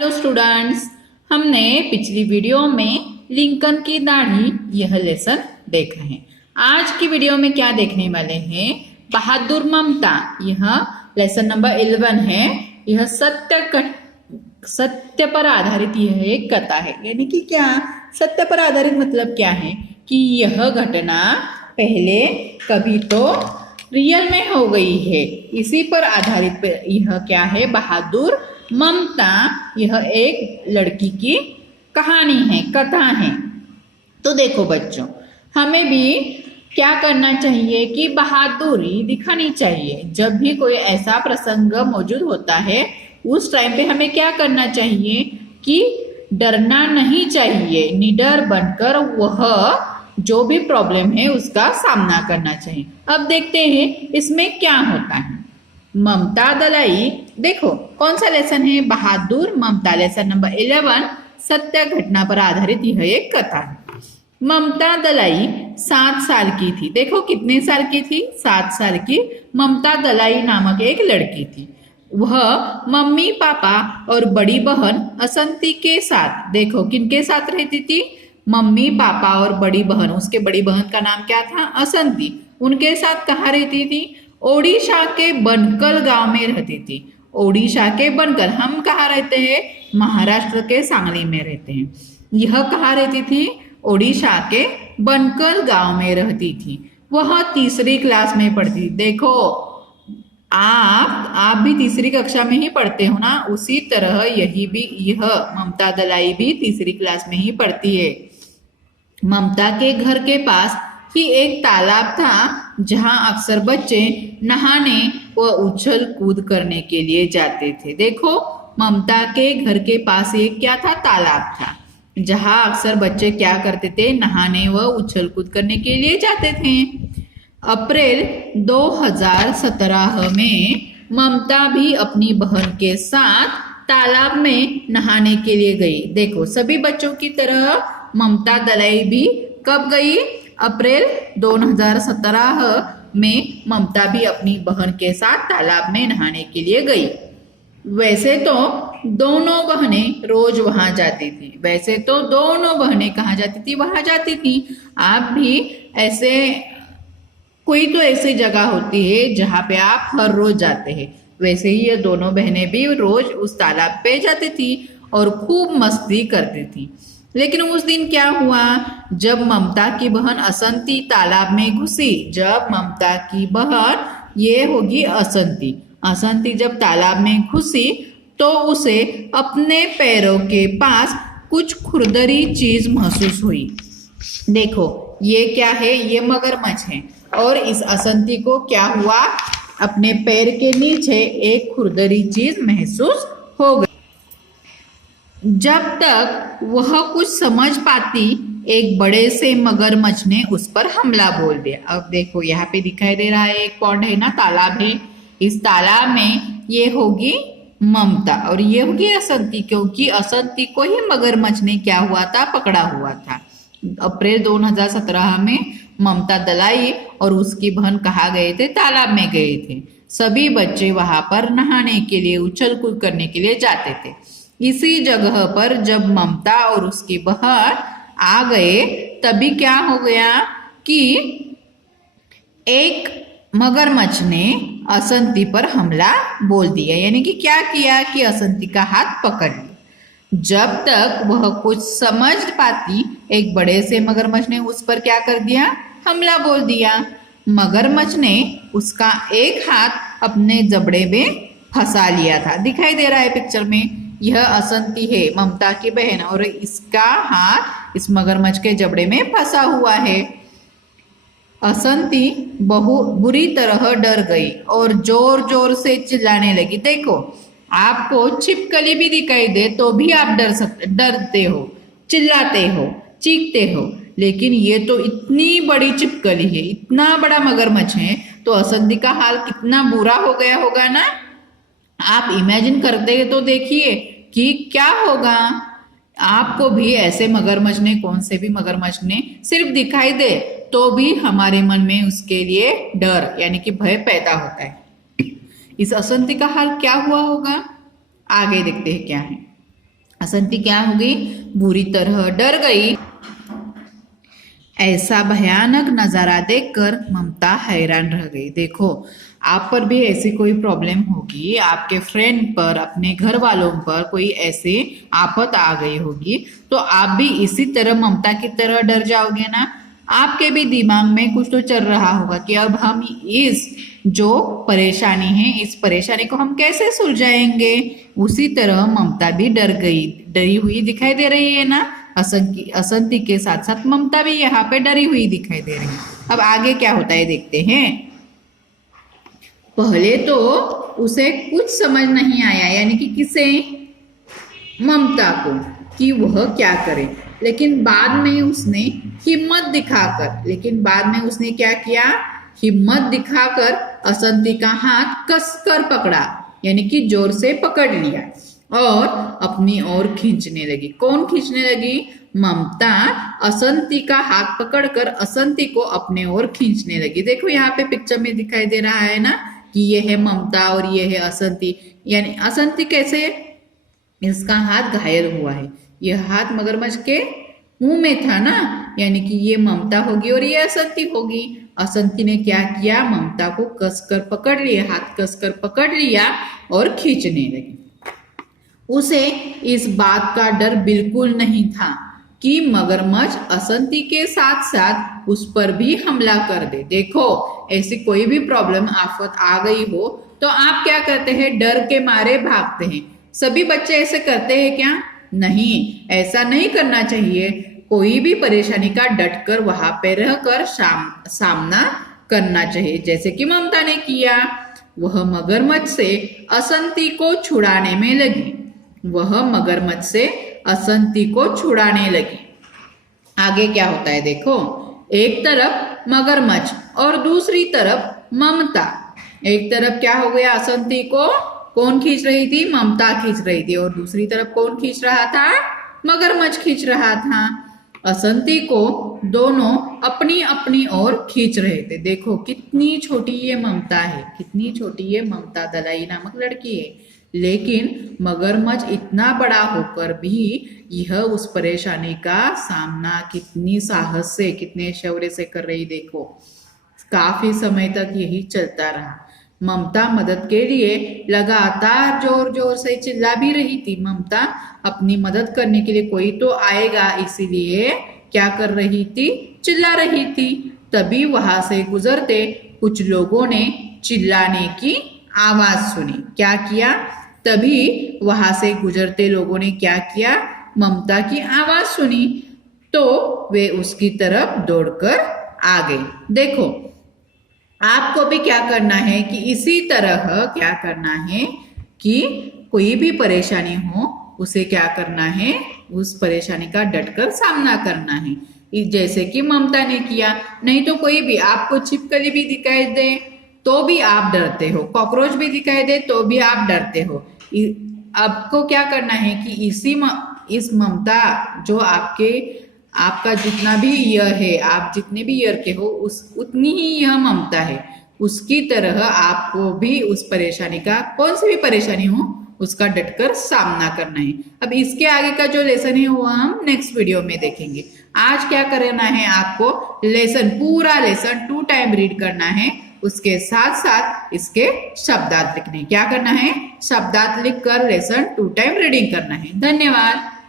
Hello students, हमने पिछली video में लिंकन की दाढ़ी यह लेसन देखा है। आज की वीडियो में क्या देखने वाले हैं? बहादुर ममता। यह लेसन नंबर 11 है। यह सत्य पर आधारित यह एक कथा है। यानी कि क्या सत्य पर आधारित मतलब क्या है कि यह घटना पहले कभी तो रियल में हो गई है। इसी पर आधारित यह क्या है? बहादुर ममता। यह एक लड़की की कहानी है, कथा है। तो देखो बच्चों, हमें भी क्या करना चाहिए कि बहादुरी दिखानी चाहिए। जब भी कोई ऐसा प्रसंग मौजूद होता है उस टाइम पे हमें क्या करना चाहिए कि डरना नहीं चाहिए। निडर बनकर वह जो भी प्रॉब्लम है उसका सामना करना चाहिए। अब देखते हैं इसमें क्या होता है। ममता दलाई, देखो कौन सा लेसन है? बहादुर ममता, लेसन नंबर 11, सत्य घटना पर आधारित यह एक कथा है। ममता दलाई 7 साल की थी। देखो कितने साल की थी? 7 साल की ममता दलाई नामक एक लड़की थी। वह मम्मी पापा और बड़ी बहन असंती के साथ, देखो किनके साथ रहती थी? मम्मी पापा और बड़ी बहन। उसके बड़ी बहन का नाम क्या था? असंती। उनके साथ कहाँ रहती थी? ओडिशा के बनकर गांव में रहती थी। ओडिशा के बनकर। हम कहाँ रहते हैं? महाराष्ट्र के सांगली में रहते हैं। यह कहाँ रहती थी? ओडिशा के बनकर गांव में रहती थी। वह तीसरी क्लास में पढ़ती थी। देखो आप भी तीसरी कक्षा में ही पढ़ते हो ना, उसी तरह यह ममता दलाई भी तीसरी क्लास में ही पढ़ती है। ममता के घर के पास ही एक तालाब था जहां अक्सर बच्चे नहाने व उछल कूद करने के लिए जाते थे। देखो ममता के घर के पास एक क्या था? तालाब था जहां अक्सर बच्चे क्या करते थे? नहाने व उछल कूद करने के लिए जाते थे। अप्रैल 2017 में ममता भी अपनी बहन के साथ तालाब में नहाने के लिए गई। देखो सभी बच्चों की तरह ममता दलाई भी कब गई? अप्रैल 2017 में ममता भी अपनी बहन के साथ तालाब में नहाने के लिए गई। वैसे तो दोनों बहनें रोज वहां जाती थी। वैसे तो दोनों बहनें कहाँ जाती थी? वहां जाती थी। आप भी ऐसे कोई तो ऐसी जगह होती है जहाँ पे आप हर रोज जाते हैं। वैसे ही ये दोनों बहनें भी रोज उस तालाब पे जाती थी और खूब मस्ती करती थी। लेकिन उस दिन क्या हुआ? जब ममता की बहन असंती तालाब में घुसी, जब ममता की बहन ये होगी असंती, असंती जब तालाब में घुसी तो उसे अपने पैरों के पास कुछ खुरदरी चीज महसूस हुई। देखो ये क्या है? ये मगरमच्छ है। और इस असंती को क्या हुआ? अपने पैर के नीचे एक खुरदरी चीज महसूस हो गई। जब तक वह कुछ समझ पाती एक बड़े से मगरमच्छ ने उस पर हमला बोल दिया। अब देखो यहाँ पे दिखाई दे रहा है एक पॉन्ड है ना, तालाब है। इस तालाब में ये होगी ममता और ये होगी असंती, क्योंकि असंती को ही मगरमच्छ ने क्या हुआ था? पकड़ा हुआ था। अप्रैल 2017 में ममता दलाई और उसकी बहन कहाँ गए थे? तालाब में गए थे। सभी बच्चे वहां पर नहाने के लिए, उछल कूद करने के लिए जाते थे। इसी जगह पर जब ममता और उसकी बहन आ गए तभी क्या हो गया कि एक मगरमच्छ ने असंती पर हमला बोल दिया। यानी कि क्या किया कि असंती का हाथ पकड़ लिया। जब तक वह कुछ समझ पाती एक बड़े से मगरमच्छ ने उस पर क्या कर दिया? हमला बोल दिया। मगरमच्छ ने उसका एक हाथ अपने जबड़े में फंसा लिया था। दिखाई दे रहा है पिक्चर में। यह असंती है, ममता की बहन, और इसका हाथ इस मगरमच्छ के जबड़े में फंसा हुआ है। असंती बुरी तरह डर गई और जोर जोर से चिल्लाने लगी। देखो आपको छिपकली भी दिखाई दे तो भी आप डरते हो, चिल्लाते हो, चीखते हो। लेकिन ये तो इतनी बड़ी छिपकली है, इतना बड़ा मगरमच्छ है, तो असंती का हाल कितना बुरा हो गया होगा ना। आप इमेजिन करते तो देखिए कि क्या होगा। आपको भी ऐसे मगरमच्छ ने, कौन से भी मगरमच्छ ने सिर्फ दिखाई दे तो भी हमारे मन में उसके लिए डर यानी कि भय पैदा होता है। इस असंती का हाल क्या हुआ होगा? आगे देखते हैं क्या है। असंती क्या हो गई? बुरी तरह डर गई। ऐसा भयानक नजारा देखकर ममता हैरान रह गई। देखो, आप पर भी ऐसी कोई प्रॉब्लम होगी, आपके फ्रेंड पर, अपने घर वालों पर कोई ऐसी आफत आ गई होगी, तो आप भी इसी तरह ममता की तरह डर जाओगे ना। आपके भी दिमाग में कुछ तो चल रहा होगा कि अब हम इस जो परेशानी है, इस परेशानी को हम कैसे सुलझाएंगे। उसी तरह ममता भी डर गई, डरी हुई दिखाई दे रही है ना। असंती के साथ साथ ममता भी यहाँ पे डरी हुई दिखाई दे रही है। अब आगे क्या होता है देखते हैं। पहले तो उसे कुछ समझ नहीं आया, यानी कि किसे? ममता को, कि वह क्या करे। लेकिन बाद में उसने क्या किया? हिम्मत दिखाकर असंती का हाथ कसकर पकड़ा, यानी कि जोर से पकड़ लिया और अपनी ओर खींचने लगी। कौन खींचने लगी? ममता असंती का हाथ पकड़कर असंती को अपने ओर खींचने लगी। देखो यहाँ पे पिक्चर में दिखाई दे रहा है ना कि ये है ममता और ये है असंती। यानी असंती कैसे? इसका हाथ घायल हुआ है, यह हाथ मगरमच्छ के मुंह में था ना, यानी कि ये ममता होगी और ये असंती होगी। असंती ने क्या किया? ममता को कसकर पकड़ लिया, हाथ कसकर पकड़ लिया और खींचने लगी। उसे इस बात का डर बिल्कुल नहीं था कि मगरमच्छ असंती के साथ साथ उस पर भी हमला कर दे। देखो, ऐसी कोई भी प्रॉब्लम, आफत आ गई हो तो आप क्या करते हैं? डर के मारे भागते हैं। सभी बच्चे ऐसे करते हैं क्या? नहीं, ऐसा नहीं करना चाहिए। कोई भी परेशानी का डटकर वहां पे रहकर सामना करना चाहिए, जैसे कि ममता ने किया। वह मगरमच्छ से असंती को छुड़ाने में लगी। आगे क्या होता है देखो। एक तरफ मगरमच्छ और दूसरी तरफ ममता। एक तरफ क्या हो गया? असंती को कौन खींच रही थी? ममता खींच रही थी। और दूसरी तरफ कौन खींच रहा था? मगरमच्छ खींच रहा था। असंती को दोनों अपनी अपनी ओर खींच रहे थे। देखो कितनी छोटी ये ममता है, कितनी छोटी ये ममता दलाई नामक लड़की है, लेकिन मगरमच्छ इतना बड़ा होकर भी यह उस परेशानी का सामना कितनी साहस से, कितने शौर्य से कर रही। देखो, काफी समय तक यही चलता रहा। ममता मदद के लिए लगातार जोर जोर से चिल्ला भी रही थी। ममता अपनी मदद करने के लिए कोई तो आएगा, इसीलिए क्या कर रही थी? चिल्ला रही थी। तभी वहां से गुजरते कुछ लोगों ने चिल्लाने की आवाज सुनी। क्या किया? तभी वहां से गुजरते लोगों ने क्या किया? ममता की आवाज सुनी तो वे उसकी तरफ दौड़कर आ गए। देखो, आपको भी क्या करना है कि इसी तरह क्या करना है कि कोई भी परेशानी हो उसे क्या करना है? उस परेशानी का डटकर सामना करना है, जैसे कि ममता ने किया। नहीं तो कोई भी, आपको छिपकली भी दिखाई दे तो भी आप डरते हो, कॉकरोच भी दिखाई दे तो भी आप डरते हो। आपको क्या करना है कि इस ममता जो आपका जितना भी ईयर है, आप जितने भी ईयर के हो, उतनी ही यह ममता है। उसकी तरह आपको भी उस परेशानी का, कौन सी भी परेशानी हो, उसका डटकर सामना करना है। अब इसके आगे का जो लेसन है वो हम नेक्स्ट वीडियो में देखेंगे। आज क्या करना है? आपको पूरा लेसन 2 टाइम रीड करना है। उसके साथ साथ इसके शब्दार्थ लिखने। क्या करना है? शब्दार्थ लिख कर लेसन 2 टाइम रीडिंग करना है। धन्यवाद।